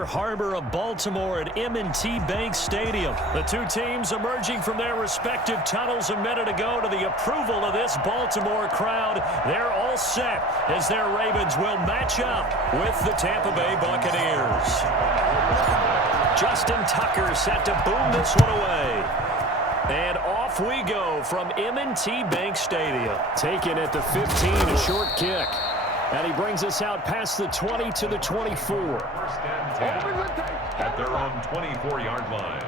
Inner Harbor of Baltimore at M&T Bank Stadium. The two teams emerging from their respective tunnels a minute ago to the approval of this Baltimore crowd. They're all set as their Ravens will match up with the Tampa Bay Buccaneers. Justin Tucker set to boom this one away. And off we go from M&T Bank Stadium. Taken at the 15, a short kick. And he brings us out past the 20 to the 24. First and 10 at their own 24-yard line.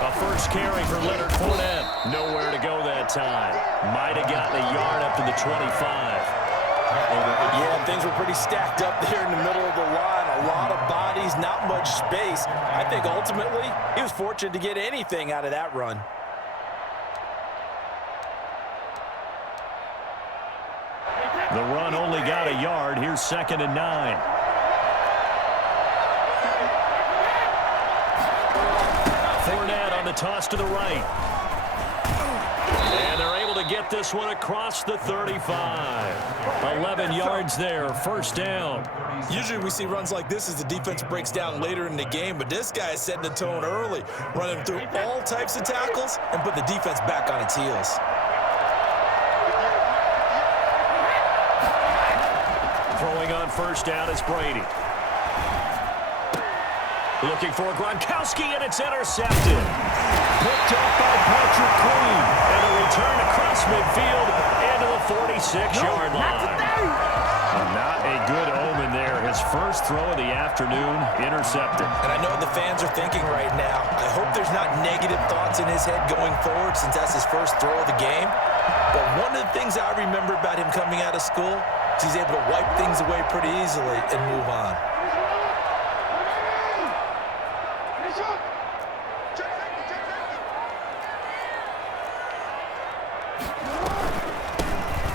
A first carry for Leonard Fournette. Nowhere to go that time. Might have gotten a yard up to the 25. Yeah, things were pretty stacked up there in the middle of the line. A lot of bodies, not much space. I think ultimately he was fortunate to get anything out of that run. The run only got a yard. Here's 2nd and 9. Fournette on the toss to the right. And they're able to get this one across the 35. 11 yards there, first down. Usually we see runs like this as the defense breaks down later in the game, but this guy is setting the tone early, running through all types of tackles and put the defense back on its heels. Throwing on first down is Brady. Looking for Gronkowski, and it's intercepted. Picked up by Patrick Queen. And a return across midfield into the 46-yard line. Not a good omen there. His first throw of the afternoon intercepted. And I know the fans are thinking right now, I hope there's not negative thoughts in his head going forward since that's his first throw of the game. But one of the things I remember about him coming out of school is he's able to wipe things away pretty easily and move on.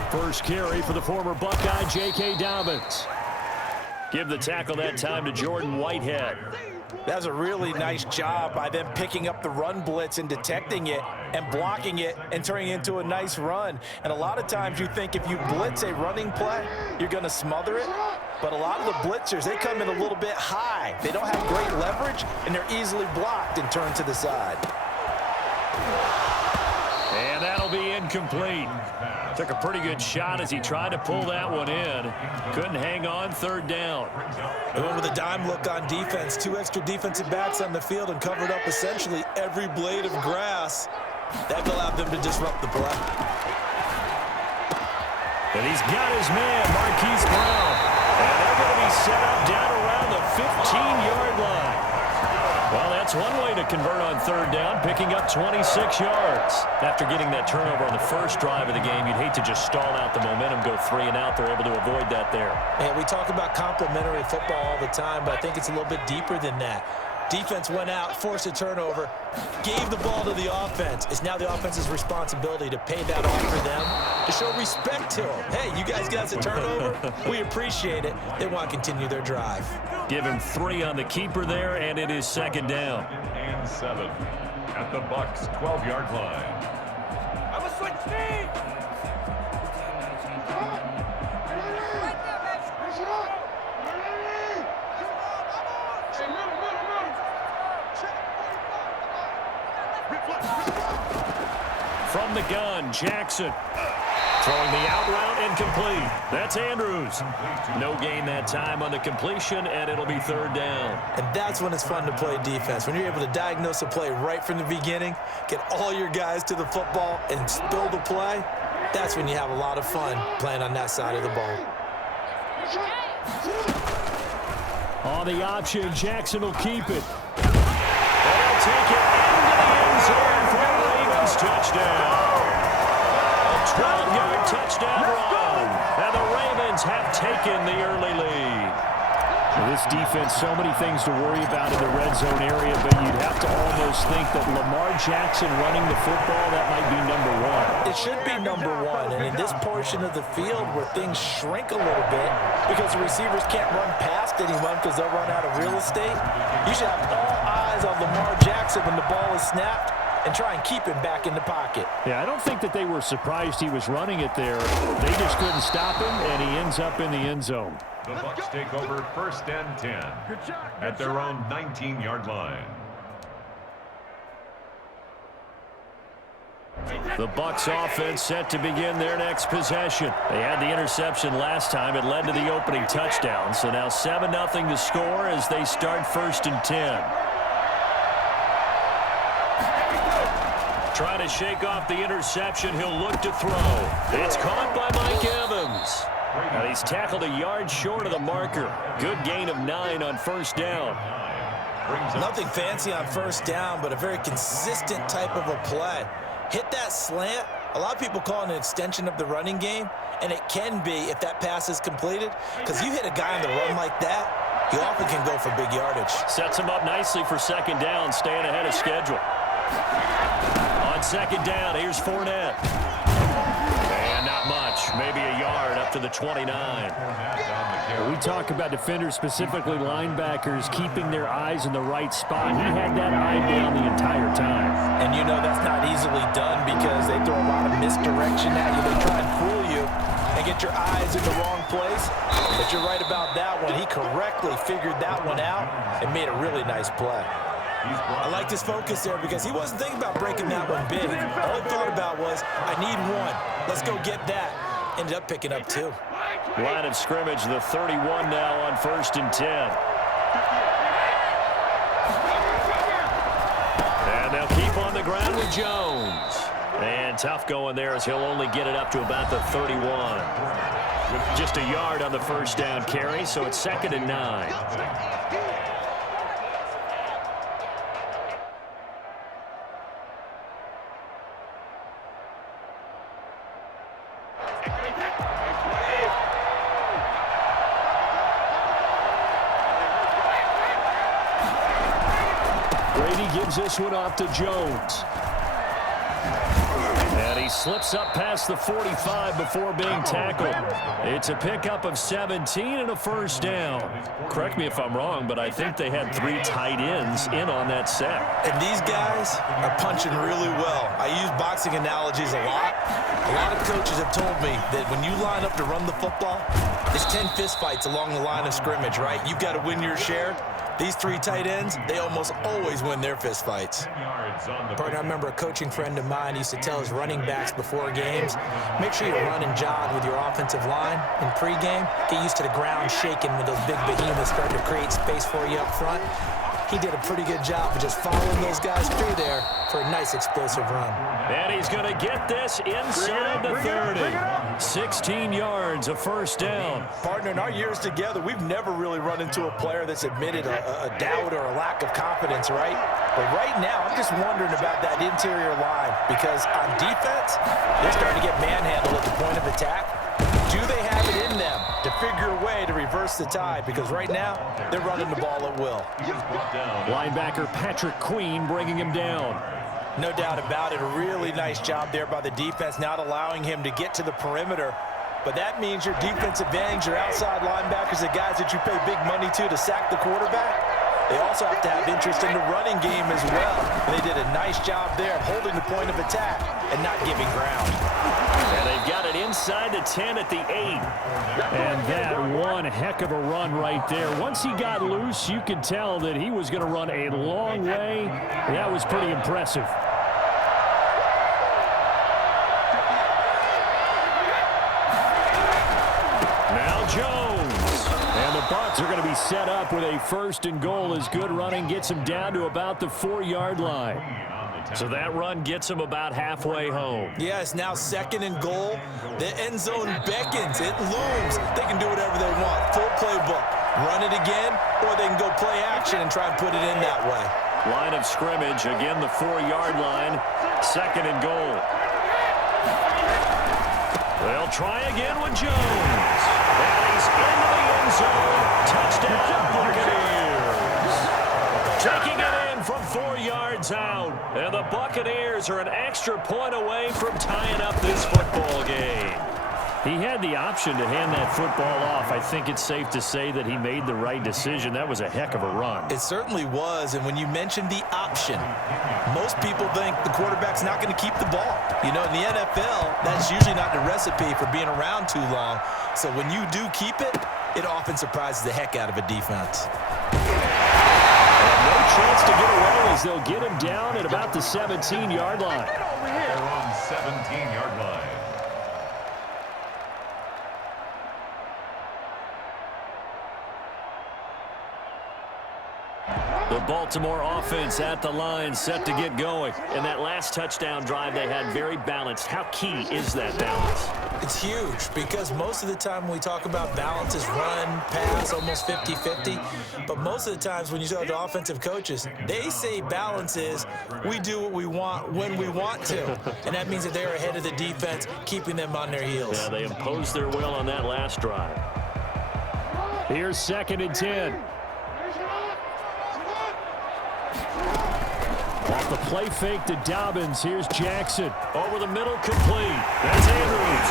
First carry for the former Buckeye, J.K. Dobbins. Give the tackle that time to Jordan Whitehead. That's a really nice job by them picking up the run blitz and detecting it and blocking it and turning it into a nice run. And a lot of times you think if you blitz a running play, you're going to smother it. But a lot of the blitzers, they come in a little bit high. They don't have great leverage, and they're easily blocked and turned to the side. And that'll be incomplete. Took a pretty good shot as he tried to pull that one in. Couldn't hang on, third down. They went with a dime look on defense. 2 extra defensive backs on the field and covered up essentially every blade of grass. That allowed them to disrupt the play. And he's got his man, Marquise Brown. And they're going to be set up down around the 15-yard line. Well, that's one way to convert on third down, picking up 26 yards. After getting that turnover on the first drive of the game, you'd hate to just stall out the momentum, go 3 and out. They're able to avoid that there. And we talk about complementary football all the time, but I think it's a little bit deeper than that. Defense went out, forced a turnover, gave the ball to the offense. It's now the offense's responsibility to pay that off for them, to show respect to them. Hey, you guys got a turnover. We appreciate it. They want to continue their drive. Give him 3 on the keeper there, and it is 2nd down. And 7 at the Bucs' 12-yard line. I'm a switch team. From the gun, Jackson. Throwing the out route incomplete. That's Andrews. No gain that time on the completion, and it'll be 3rd down. And that's when it's fun to play defense. When you're able to diagnose a play right from the beginning, get all your guys to the football, and spill the play, that's when you have a lot of fun playing on that side of the ball. On the option, Jackson will keep it. And he'll take it into the end zone for the Ravens touchdown. A 12-yard touchdown run. And the Ravens have taken the early lead. This defense, so many things to worry about in the red zone area, but you'd have to almost think that Lamar Jackson running the football, that might be number 1. It should be number 1, and in this portion of the field where things shrink a little bit because the receivers can't run past anyone because they'll run out of real estate, you should have all eyes on Lamar Jackson box it when the ball is snapped and try and keep him back in the pocket. Yeah, I don't think that they were surprised he was running it there. They just couldn't stop him, and he ends up in the end zone. The Bucs take over 1st and 10 at their own 19-yard line. The Bucs offense set to begin their next possession. They had the interception last time. It led to the opening touchdown. So now 7-0 to score as they start 1st and 10. Trying to shake off the interception. He'll look to throw. It's caught by Mike Evans. And he's tackled a yard short of the marker. Good gain of 9 on 1st down. Nothing fancy on 1st down, but a very consistent type of a play. Hit that slant. A lot of people call it an extension of the running game, and it can be if that pass is completed, because you hit a guy on the run like that, he often can go for big yardage. Sets him up nicely for 2nd down, staying ahead of schedule. On 2nd down, here's Fournette. And not much, maybe a yard up to the 29. We talk about defenders, specifically linebackers, keeping their eyes in the right spot. He had that eye down the entire time. And you know that's not easily done because they throw a lot of misdirection at you. They try and fool you and get your eyes in the wrong place. But you're right about that one. He correctly figured that one out and made a really nice play. I liked his focus there because he wasn't thinking about breaking that one big. All he thought about was, I need one. Let's go get that. Ended up picking up 2. Line of scrimmage, the 31 now on 1st and 10. And they'll keep on the ground with Jones. And tough going there as he'll only get it up to about the 31. Just a yard on the 1st down carry, so it's 2nd and 9. Gives this one off to Jones. And he slips up past the 45 before being tackled. It's a pickup of 17 and a 1st down. Correct me if I'm wrong, but I think they had 3 tight ends in on that set. And these guys are punching really well. I use boxing analogies a lot. A lot of coaches have told me that when you line up to run the football, it's 10 fistfights along the line of scrimmage, right? You've got to win your share. These 3 tight ends, they almost always win their fistfights. Partner, I remember a coaching friend of mine used to tell his running backs before games, make sure you run and jog with your offensive line in pregame. Get used to the ground shaking when those big behemoths start to create space for you up front. He did a pretty good job of just following those guys through there for a nice explosive run. And he's going to get this inside the 30. 16 yards, a 1st down. Partner, in our years together, we've never really run into a player that's admitted a doubt or a lack of confidence, right? But right now, I'm just wondering about that interior line because on defense, they're starting to get manhandled at the point of attack. Do they have it in them to figure a way to reverse the tide? Because right now, they're running the ball at will. Linebacker Patrick Queen bringing him down. No doubt about it. A really nice job there by the defense, not allowing him to get to the perimeter. But that means your defensive advantage, your outside linebackers, the guys that you pay big money to sack the quarterback, they also have to have interest in the running game as well. And they did a nice job there of holding the point of attack and not giving ground. And they've got it inside the 10 at the 8. And that one heck of a run right there. Once he got loose, you could tell that he was going to run a long way. That was pretty impressive. Now Jones. And the Bucs are going to be set up with a 1st and goal as good running gets him down to about the 4-yard line. So that run gets them about halfway home. Yeah, it's now 2nd and goal. The end zone beckons. It looms. They can do whatever they want. Full playbook. Run it again, or they can go play action and try and put it in that way. Line of scrimmage. Again, the 4-yard line. 2nd and goal. They'll try again with Jones. And he's into the end zone. Touchdown, Buccaneers. Taking it in from 4 yards out. And the Buccaneers are an extra point away from tying up this football game. He had the option to hand that football off. I think it's safe to say that he made the right decision. That was a heck of a run. It certainly was, and when you mentioned the option, most people think the quarterback's not going to keep the ball. You know, in the NFL, that's usually not the recipe for being around too long. So when you do keep it, it often surprises the heck out of a defense. No chance to get away as they'll get him down at about the 17-yard line. They're on 17-yard line. The Baltimore offense at the line, set to get going. And that last touchdown drive they had very balanced. How key is that balance? It's huge because most of the time when we talk about balance is run, pass, almost 50-50. But most of the times when you talk to offensive coaches, they say balance is we do what we want when we want to. And that means that they're ahead of the defense, keeping them on their heels. Yeah, they imposed their will on that last drive. Here's 2nd and 10. Off the play fake to Dobbins. Here's Jackson. Over the middle, complete. That's Andrews.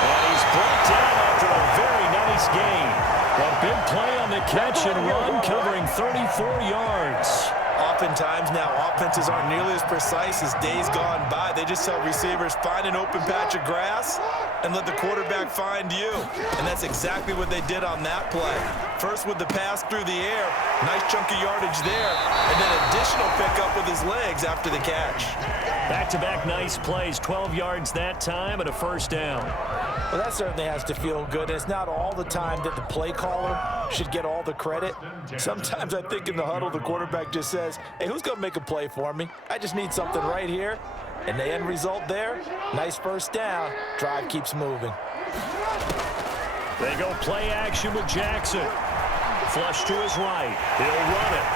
And he's brought down after a very nice gain. A big play on the catch and run, covering 34 yards. Oftentimes now, offenses aren't nearly as precise as days gone by. They just tell receivers, find an open patch of grass and let the quarterback find you. And that's exactly what they did on that play. First with the pass through the air, nice chunk of yardage there, and then additional pickup with his legs after the catch. Back-to-back nice plays, 12 yards that time and a first down. Well, that certainly has to feel good. It's not all the time that the play caller should get all the credit. Sometimes I think in the huddle, the quarterback just says, hey, who's going to make a play for me? I just need something right here. And the end result there, nice first down. Drive keeps moving. They go play action with Jackson. Flush to his right. He'll run it.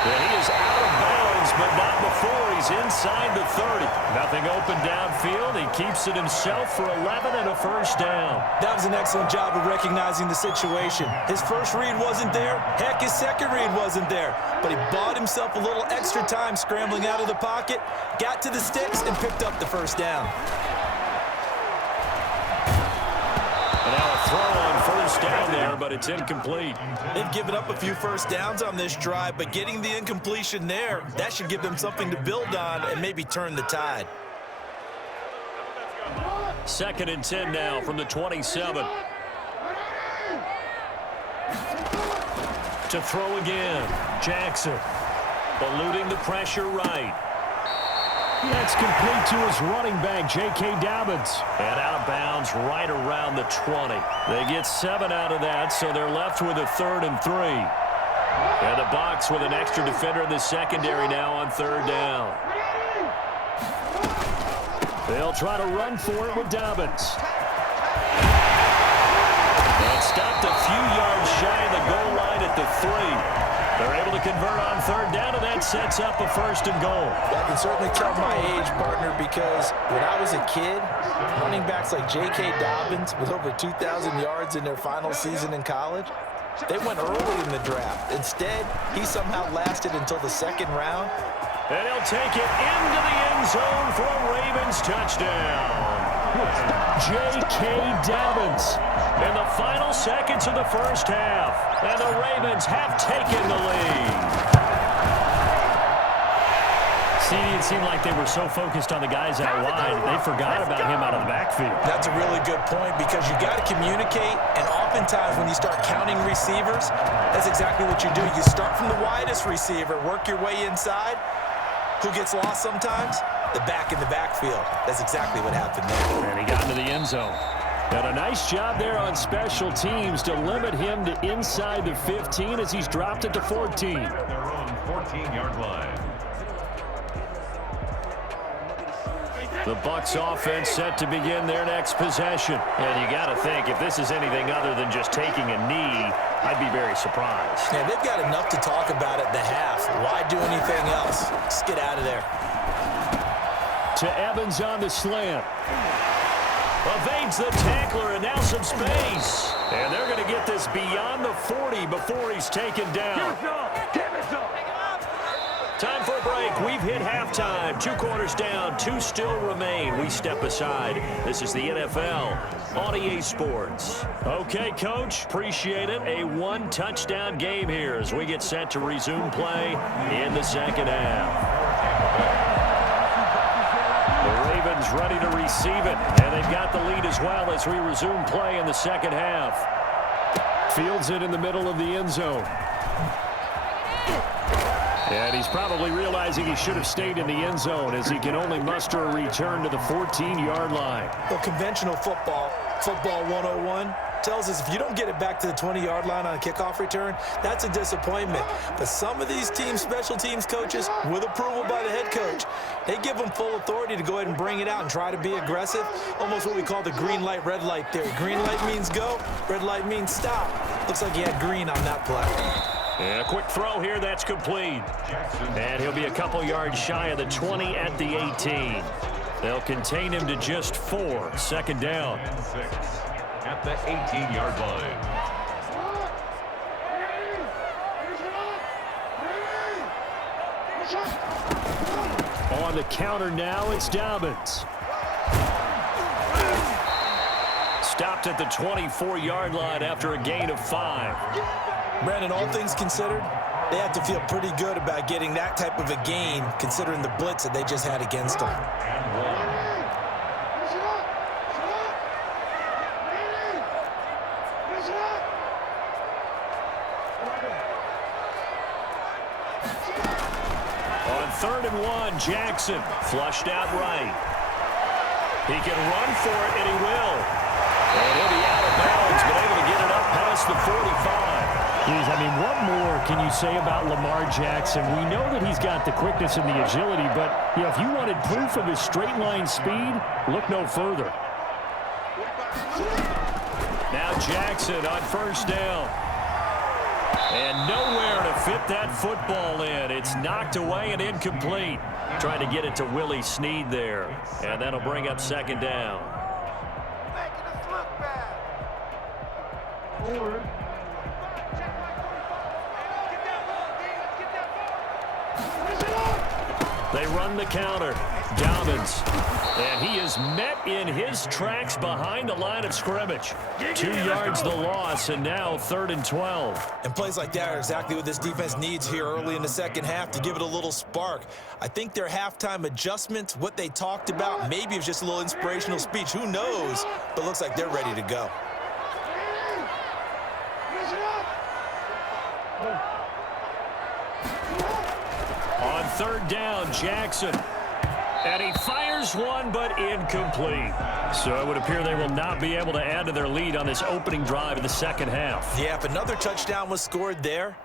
And he is out of bounds, but not before he's inside the 30. Nothing open downfield. He keeps it himself for 11 and a first down. That was an excellent job of recognizing the situation. His first read wasn't there. Heck, his second read wasn't there. But he bought himself a little extra time scrambling out of the pocket, got to the sticks, and picked up the first down. And now a throw on first down there, but it's incomplete. They've given up a few first downs on this drive, but getting the incompletion there, that should give them something to build on and maybe turn the tide. 2nd and 10 now from the 27. To throw again. Jackson eluding the pressure right. That's complete to his running back, J.K. Dobbins. And out of bounds right around the 20. They get 7 out of that, so they're left with a 3rd and 3. And the Bucs with an extra defender in the secondary now on 3rd down. They'll try to run for it with Dobbins. And stopped a few yards shy of the goal line at the 3. They're able to convert on 3rd down, and that sets up a 1st and goal. I can certainly tell my age, partner, because when I was a kid, running backs like J.K. Dobbins with over 2,000 yards in their final season in college, they went early in the draft. Instead, he somehow lasted until the 2nd round. And he'll take it into the end zone for a Ravens touchdown. J.K. Dobbins in the final seconds of the first half. And the Ravens have taken the lead. See, it seemed like they were so focused on the guys out wide, they forgot about him out of the backfield. That's a really good point because you got to communicate, and oftentimes when you start counting receivers, that's exactly what you do. You start from the widest receiver, work your way inside. Who gets lost sometimes? The back in the backfield. That's exactly what happened there. And he got into the end zone. And a nice job there on special teams to limit him to inside the 15 as he's dropped it to 14. Their own 14-yard line. The Bucs offense set to begin their next possession. And you got to think, if this is anything other than just taking a knee, I'd be very surprised. Yeah, they've got enough to talk about at the half. Why do anything else? Just get out of there. To Evans on the slant. Evades the tackler, and now some space. And they're going to get this beyond the 40 before he's taken down. Time for a break. We've hit halftime. 2 quarters down, 2 still remain. We step aside. This is the NFL on EA Sports. Okay, Coach, appreciate it. A 1-touchdown game here as we get set to resume play in the second half. The Ravens ready to receive it, and they've got the lead as well as we resume play in the second half. Fields it in the middle of the end zone. And he's probably realizing he should have stayed in the end zone as he can only muster a return to the 14-yard line. Well, conventional football 101, tells us if you don't get it back to the 20-yard line on a kickoff return, that's a disappointment. But some of these teams, special teams coaches, with approval by the head coach, they give them full authority to go ahead and bring it out and try to be aggressive. Almost what we call the green light, red light theory. Green light means go, red light means stop. Looks like he had green on that play. And a quick throw here, that's complete. And he'll be a couple yards shy of the 20 at the 18. They'll contain him to just 4. Second down. At the 18-yard line. On the counter now, it's Dobbins. Stopped at the 24-yard line after a gain of 5. Brandon, all things considered, they have to feel pretty good about getting that type of a gain considering the blitz that they just had against them. On 3rd and 1, Jackson flushed out right. He can run for it, and he will. And he'll be out of bounds, but able to get it up past the 45. Geez, I mean, what more can you say about Lamar Jackson? We know that he's got the quickness and the agility, but you know, if you wanted proof of his straight line speed, look no further. Now Jackson on 1st down. And nowhere to fit that football in. It's knocked away and incomplete. Trying to get it to Willie Snead there. And that'll bring up 2nd down. Making us look bad. They run the counter. Dobbins. And he is met in his tracks behind the line of scrimmage. 2 yards the loss, and now 3rd and 12. And plays like that are exactly what this defense needs here early in the second half to give it a little spark. I think their halftime adjustments, what they talked about, maybe it was just a little inspirational speech. Who knows? But looks like they're ready to go. On 3rd down, Jackson. And he fires one, but incomplete. So it would appear they will not be able to add to their lead on this opening drive of the second half. Yeah, if another touchdown was scored there,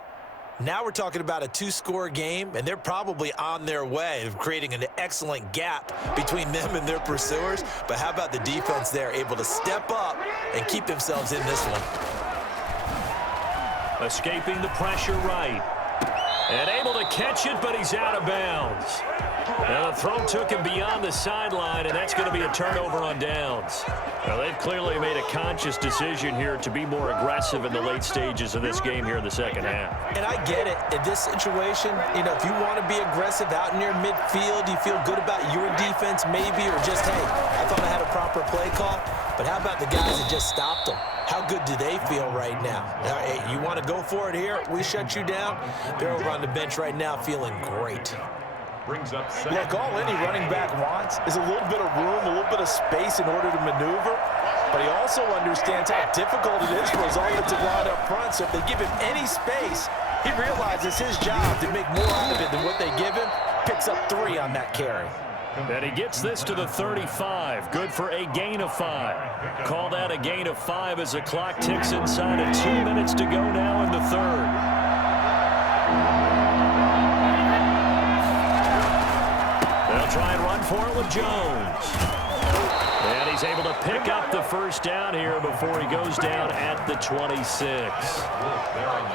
now we're talking about a 2-score game, and they're probably on their way of creating an excellent gap between them and their pursuers. But how about the defense there, able to step up and keep themselves in this one? Escaping the pressure right. And able to catch it, but he's out of bounds. Now the throw took him beyond the sideline, and that's going to be a turnover on downs. Now they've clearly made a conscious decision here to be more aggressive in the late stages of this game here in the second half. And I get it. In this situation, you know, if you want to be aggressive out near midfield, you feel good about your defense maybe, or just, hey, I thought I had a proper play call. But how about the guys that just stopped them? How good do they feel right now? Hey, you want to go for it here? We shut you down. They're over on the bench right now feeling great. Brings up Look, all any running back wants is a little bit of room, a little bit of space in order to maneuver. But he also understands how difficult it is for his offensive line up front. So if they give him any space, he realizes his job to make more out of it than what they give him. Picks up 3 on that carry. And he gets this to the 35. Good for a gain of 5. Call that a gain of 5 as the clock ticks inside of 2 minutes to go now in the 3rd. They'll try and run for it with Jones. And he's able to pick up the 1st down here before he goes down at the 26.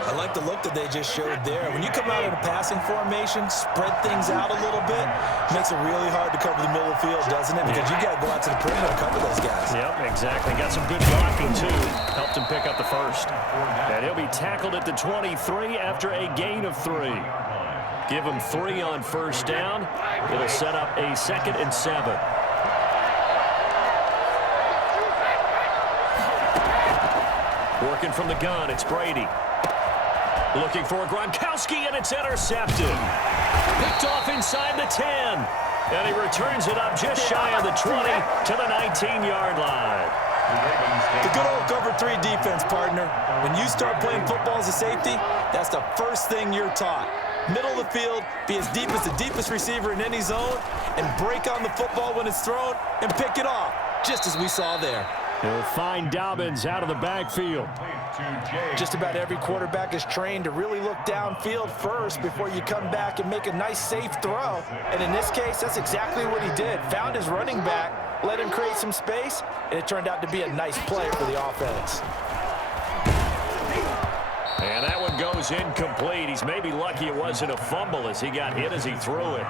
I like the look that they just showed there. When you come out in a passing formation, spread things out a little bit, makes it really hard to cover the middle of the field, doesn't it? Because you got to go out to the perimeter and cover those guys. Yep, exactly. Got some good blocking, too. Helped him pick up the 1st. And he'll be tackled at the 23 after a gain of 3. Give him 3 on first down. It'll set up a 2nd and 7. Working from the gun, it's Brady. Looking for Gronkowski, and it's intercepted. Picked off inside the 10. And he returns it up just shy of the 20 to the 19-yard line. The good old cover 3 defense, partner. When you start playing football as a safety, that's the first thing you're taught. Middle of the field, be as deep as the deepest receiver in any zone, and break on the football when it's thrown and pick it off, just as we saw there. He'll find Dobbins out of the backfield. Just about every quarterback is trained to really look downfield first before you come back and make a nice, safe throw. And in this case, that's exactly what he did. Found his running back, let him create some space, and it turned out to be a nice play for the offense. And that one goes incomplete. He's maybe lucky it wasn't a fumble as he got hit as he threw it.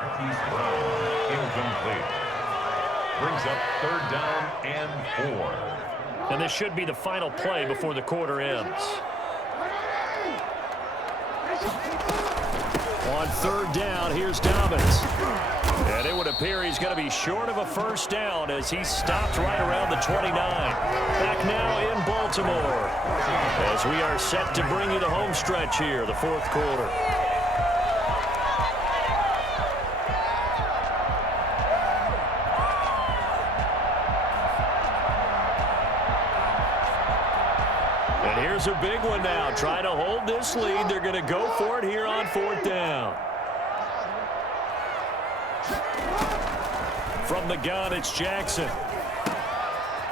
Incomplete. Brings up 3rd down and 4. And this should be the final play before the quarter ends. On 3rd down, here's Dobbins. And it would appear he's going to be short of a first down as he stopped right around the 29. Back now in Baltimore as we are set to bring you the home stretch here, the 4th quarter. Here's a big one now. Trying to hold this lead. They're going to go for it here on 4th down. From the gun, it's Jackson.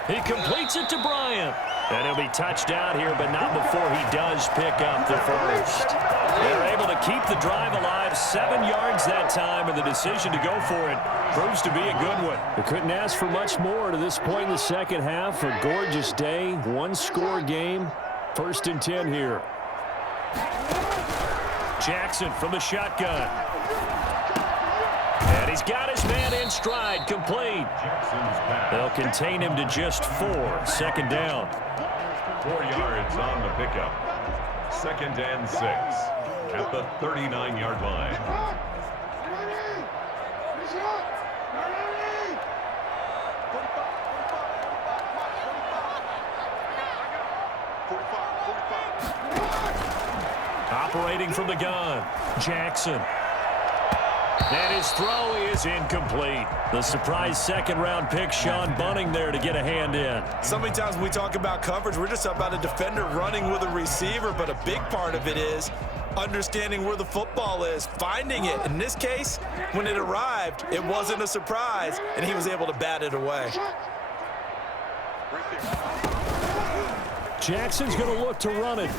He completes it to Bryant. And he'll be touched out here, but not before he does pick up the first. They're able to keep the drive alive, 7 yards that time, and the decision to go for it proves to be a good one. They couldn't ask for much more to this point in the second half. A gorgeous day, 1-score game. 1st and 10 here. Jackson from the shotgun. And he's got his man in stride, complete. They'll contain him to just 4. 2nd down. 4 yards on the pickup. 2nd and 6 at the 39-yard line. Operating from the gun, Jackson. And his throw is incomplete. The surprise 2nd-round pick, Sean Bunting there to get a hand in. So many times when we talk about coverage, we're just about a defender running with a receiver, but a big part of it is understanding where the football is, finding it. In this case, when it arrived, it wasn't a surprise, and he was able to bat it away. Jackson's going to look to run it.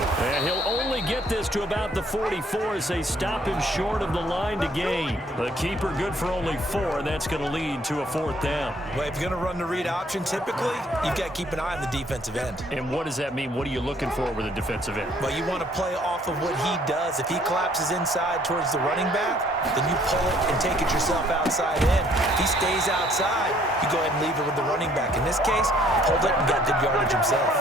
And he'll only get this to about the 44 as they stop him short of the line to gain. The keeper good for only 4, and that's going to lead to a 4th down. Well, if you're going to run the read option, typically, you've got to keep an eye on the defensive end. And what does that mean? What are you looking for with a defensive end? Well, you want to play off of what he does. If he collapses inside towards the running back, then you pull it and take it yourself outside in. If he stays outside, you go ahead and leave it with the running back. In this case, pulled it and got good yardage himself.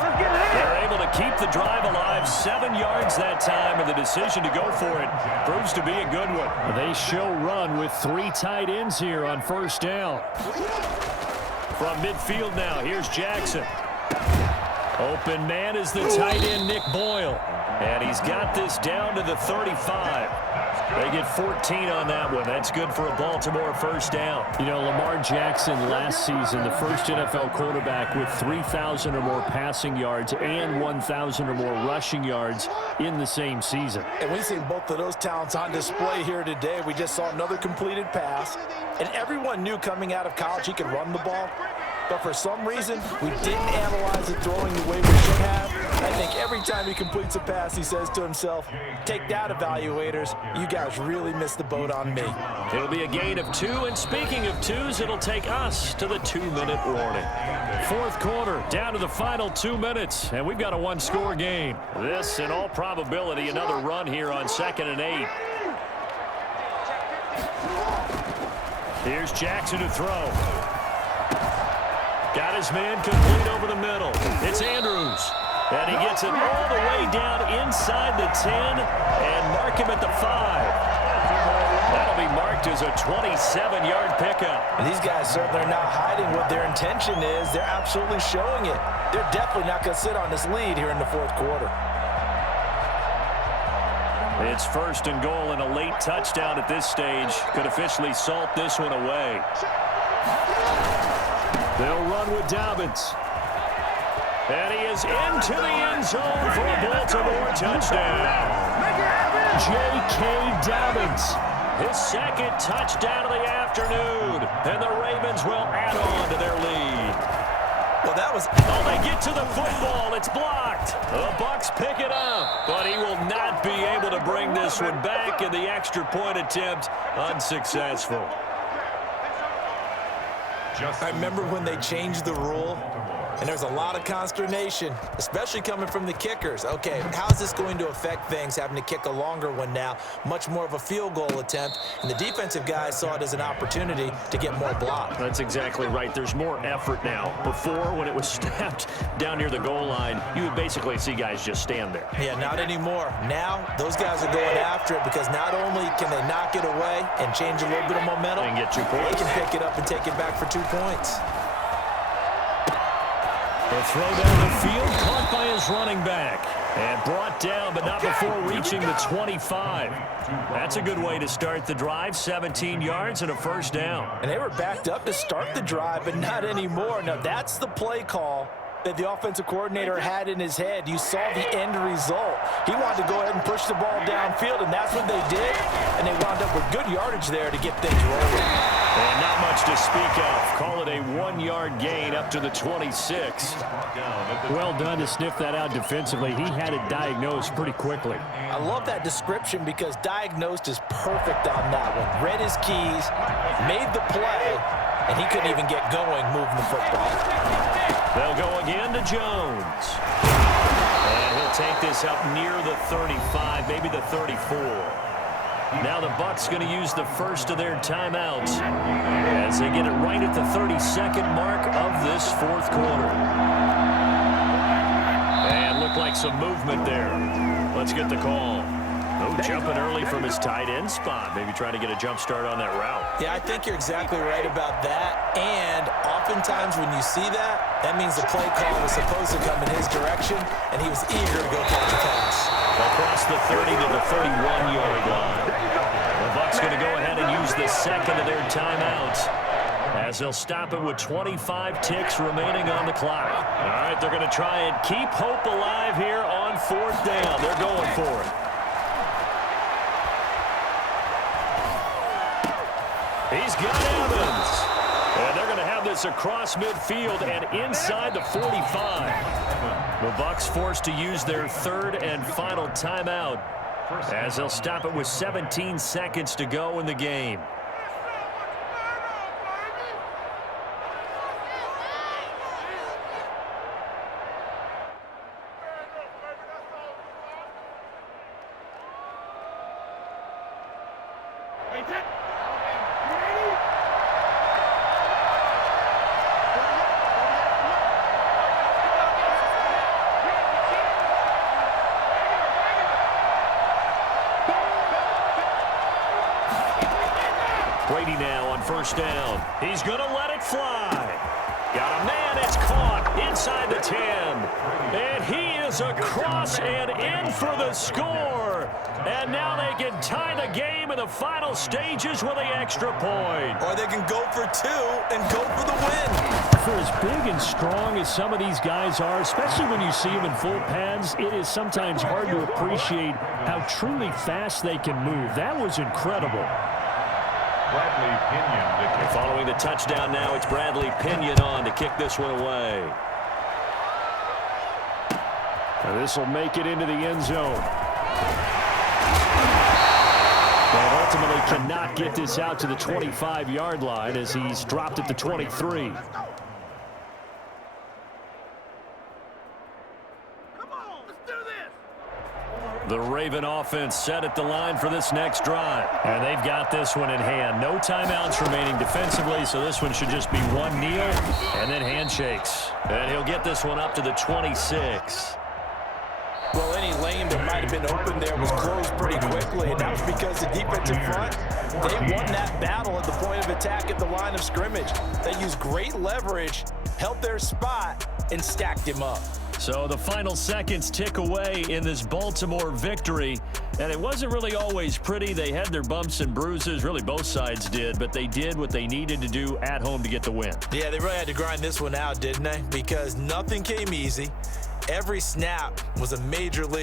They're able to keep the drive alive, 7 yards that time, and the decision to go for it proves to be a good one. They show run with 3 tight ends here on 1st down. From midfield now, here's Jackson. Open man is the tight end, Nick Boyle. And he's got this down to the 35. They get 14 on that one. That's good for a Baltimore 1st down. You know, Lamar Jackson last season, the first NFL quarterback with 3,000 or more passing yards and 1,000 or more rushing yards in the same season. And we've seen both of those talents on display here today. We just saw another completed pass. And everyone knew coming out of college he could run the ball. But for some reason, we didn't analyze it throwing the way we should have. I think every time he completes a pass, he says to himself, take that, evaluators. You guys really missed the boat on me. It'll be a gain of 2, and speaking of 2s, it'll take us to the 2-minute warning. 4th quarter, down to the final 2 minutes, and we've got a 1-score game. This, in all probability, another run here on 2nd and 8. Here's Jackson to throw. Got his man complete over the middle. It's Andrews. And he gets it all the way down inside the 10 and mark him at the 5. That'll be marked as a 27-yard pickup. And these guys certainly are not hiding what their intention is. They're absolutely showing it. They're definitely not going to sit on this lead here in the fourth quarter. It's first and goal and a late touchdown at this stage. Could officially salt this one away. They'll run with Dobbins. And he is into the end zone for a Baltimore touchdown. J.K. Dobbins. His second touchdown of the afternoon. And the Ravens will add on to their lead. Well, that was... Oh, they get to the football. It's blocked. The Bucs pick it up. But he will not be able to bring this one back, and the extra point attempt unsuccessful. I remember when they changed the rule, and there was a lot of consternation, especially coming from the kickers. Okay, how's this going to affect things, having to kick a longer one now, much more of a field goal attempt, and the defensive guys saw it as an opportunity to get more block. That's exactly right. There's more effort now. Before, when it was snapped down near the goal line, you would basically see guys just stand there. Yeah, not anymore. Now, those guys are going after it because not only can they knock it away and change a little bit of momentum, and get 2 points. They can pick it up and take it back for 2 points. The throw down the field, caught by his running back. And brought down, but not before reaching the 25. That's a good way to start the drive. 17 yards and a first down. And they were backed up to start the drive, but not anymore. Now, that's the play call that the offensive coordinator had in his head. You saw the end result. He wanted to go ahead and push the ball downfield, and that's what they did. And they wound up with good yardage there to get things rolling. And not much to speak of. Call it a 1-yard gain up to the 26. Well done to sniff that out defensively. He had it diagnosed pretty quickly. I love that description because diagnosed is perfect on that one. Read his keys, made the play, and he couldn't even get going moving the football. They'll go again to Jones. And he'll take this up near the 35, maybe the 34. Now the Bucs going to use the first of their timeouts as they get it right at the 32nd mark of this fourth quarter. And looked like some movement there. Let's get the call. Oh, jumping early from his tight end spot. Maybe trying to get a jump start on that route. Yeah, I think you're exactly right about that. And oftentimes when you see that, that means the play call was supposed to come in his direction, and he was eager to go catch the pass. Across the 30 to the 31-yard line. The Bucs going to go ahead and use the second of their timeouts as they'll stop it with 25 ticks remaining on the clock. All right, they're going to try and keep hope alive here on fourth down. They're going for it. He's got Evans. And they're going to have this across midfield and inside the 45. The Bucs forced to use their third and final timeout as they'll stop it with 17 seconds to go in the game. Brady now on first down. He's going to let it fly. Got a man. It's caught inside the 10. And he is across and in for the score. And now they can tie the game in the final stages with the extra point. Or they can go for 2 and go for the win. For as big and strong as some of these guys are, especially when you see them in full pads, it is sometimes hard to appreciate how truly fast they can move. That was incredible. Bradley Pinion to kick. Following the touchdown now, it's Bradley Pinion on to kick this one away. And this will make it into the end zone. But ultimately cannot get this out to the 25-yard line as he's dropped at the 23. The Raven offense set at the line for this next drive. And they've got this one in hand. No timeouts remaining defensively, so this one should just be one kneel and then handshakes. And he'll get this one up to the 26. that might have been open there was closed pretty quickly, and that was because the defensive front, they won that battle at the point of attack at the line of scrimmage. They used great leverage, held their spot, and stacked him up. So the final seconds tick away in this Baltimore victory, and it wasn't really always pretty. They had their bumps and bruises, really both sides did, but they did what they needed to do at home to get the win. Yeah, they really had to grind this one out, didn't they? Because nothing came easy. Every snap was a major league